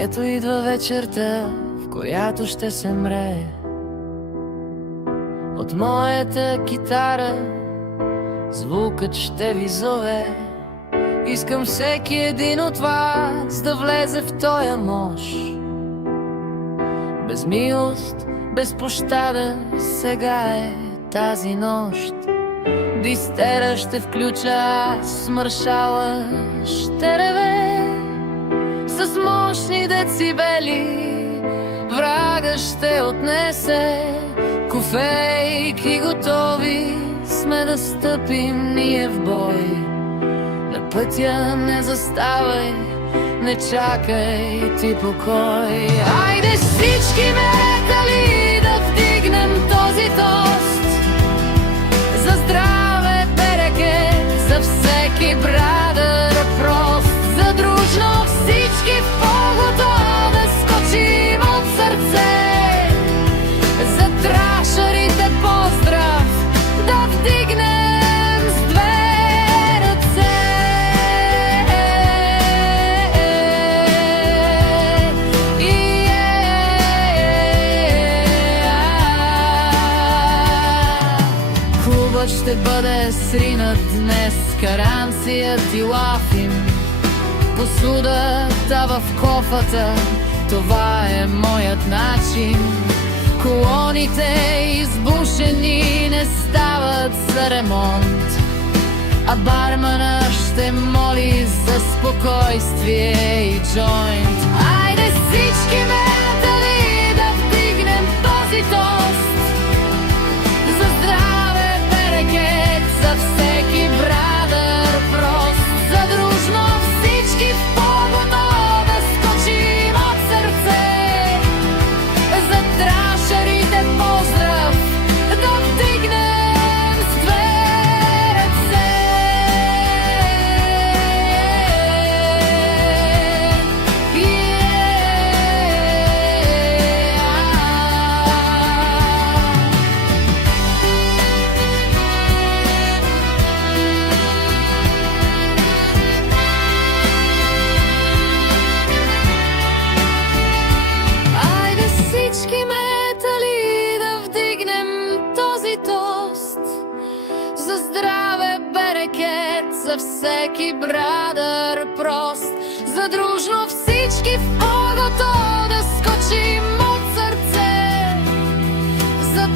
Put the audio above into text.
Ето идва вечерта, в която ще се мрее. От моята китара звукът ще ви зове. Искам всеки един от вас да влезе в тоя нощ. Без милост, безпощаден, сега е тази нощ. Дистера ще включа аз, маршала ще реве. С мощни децибели врага ще отнесе. Кофейки готови сме да стъпим ние в бой. На пътя не заставай, не чакай ти покой. Айде всички метали да вдигнем този тост. За здраве, берекет, за всеки брадър прост. За дружно всички в поготов да скочим от сърце. За трашарите поздрав да вдигнем с две ръце. Клубът ще бъде сринат днес, каранцият и лафим. Посудата в кофата, това е моят начин. Колоните избушени не стават за ремонт, а бармана ще моли за спокойствие и джойнт. Айде всички метали да вдигнем този тост. За здраве, берекет, за всеки брадър прост. За дружно всички в погоно да скочим от сърце. За трашарите поздрав да вдигнем с две ръце. Айде всички метали да вдигнем този тост. За здраве, берекет, за всеки брадър прост. За дружно всички в поготов да скочим от сърце. За